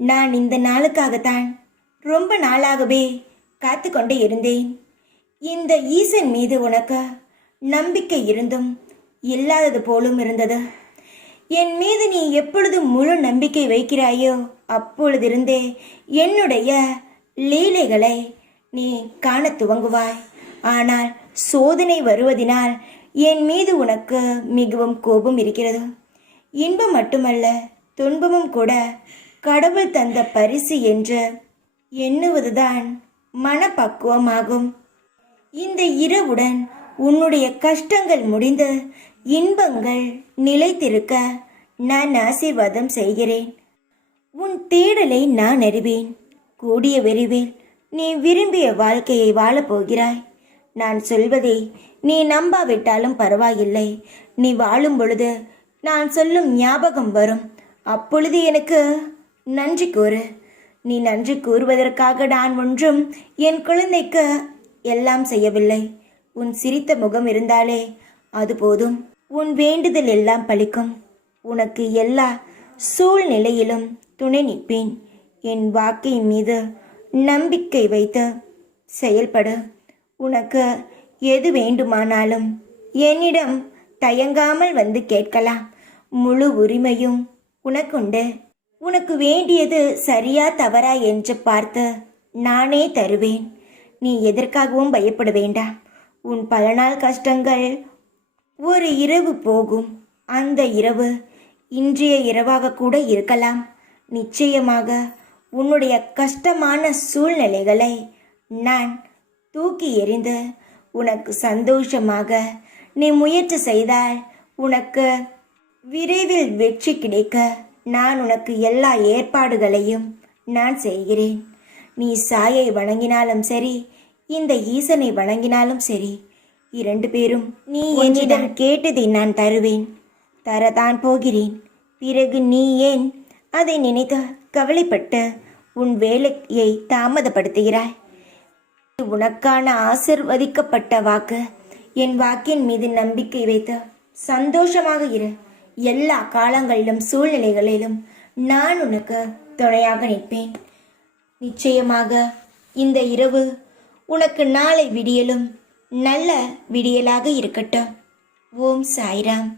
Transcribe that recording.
நான் இந்த நாளுக்காகத்தான் ரொம்ப நாளாகவே காத்து கொண்டே இருந்தேன். இந்த ஈசன் மீது உனக்கு நம்பிக்கை இருந்தும் இல்லாதது போலும் இருந்தது. என் மீது நீ எப்பொழுது முழு நம்பிக்கை வைக்கிறாயோ அப்பொழுதிருந்தே என்னுடைய லீலைகளை நீ காண துவங்குவாய். ஆனால் சோதனை வருவதினால் என் மீது உனக்கு மிகவும் கோபம் இருக்கிறது. இன்பம் மட்டுமல்ல, துன்பமும் கூட கடவுள் தந்த பரிசு என்று எண்ணுவதுதான் மனப்பக்குவமாகும். இந்த இரவுடன் உன்னுடைய கஷ்டங்கள் முடிந்து இன்பங்கள் நிலைத்திருக்க நான் ஆசீர்வாதம் செய்கிறேன். உன் தேடலை நான் அறிவேன். கூடிய விரைவில் நீ விரும்பிய வாழ்க்கையை வாழப்போகிறாய். நான் சொல்வதை நீ நம்பாவிட்டாலும் பரவாயில்லை. நீ வாழும் பொழுது நான் சொல்லும் ஞாபகம் வரும். அப்பொழுது எனக்கு நன்றி கூறு. நீ நன்றி கூறுவதற்காக நான் ஒன்றும் என் குழந்தைக்கு எல்லாம் செய்யவில்லை. உன் சிரித்த முகம் இருந்தாலே அது போதும். உன் வேண்டுதல் எல்லாம் பலிக்கும். உனக்கு எல்லா சூழ்நிலையிலும் துணை நிற்பேன். என் வாக்கின் மீது நம்பிக்கை வைத்து செயல்படு. உனக்கு எது வேண்டுமானாலும் என்னிடம் தயங்காமல் வந்து கேட்கலாம். முழு உரிமையும் உனக்குண்டு. உனக்கு வேண்டியது சரியா தவறா என்று பார்த்து நானே தருவேன். நீ எதற்காகவும் பயப்பட வேண்டாம். உன் பல நாள் கஷ்டங்கள் ஒரு இரவு போகும். அந்த இரவு இன்றைய இரவாக கூட இருக்கலாம். நிச்சயமாக உன்னுடைய கஷ்டமான சூழ்நிலைகளை நான் தூக்கி எறிந்து உனக்கு சந்தோஷமாக நீ முயற்சி செய்தால் உனக்கு விரைவில் வெற்றி கிடைக்க நான் உனக்கு எல்லா ஏற்பாடுகளையும் நான் செய்கிறேன். நீ சாயை வணங்கினாலும் சரி, இந்த ஈசனை வணங்கினாலும் சரி, இரண்டு பேரும் நீ என்னிடம் கேட்டதை நான் தருவேன், தரதான் போகிறேன். பிறகு நீ ஏன் அதை நினைத்து கவலைப்பட்டு உன் வேலையை தாமதப்படுத்துகிறாய்? உனக்கான ஆசிர்வதிக்கப்பட்ட வாக்கு. என் வாக்கின் மீது நம்பிக்கை வைத்து சந்தோஷமாக இரு. எல்லா காலங்களிலும் சூழ்நிலைகளிலும் நான் உனக்கு துணையாக நிற்பேன். நிச்சயமாக இந்த இரவு உனக்கு நாளை விடியலும் நல்ல விடியலாக இருக்கட்டும். ஓம் சாய்ராம்.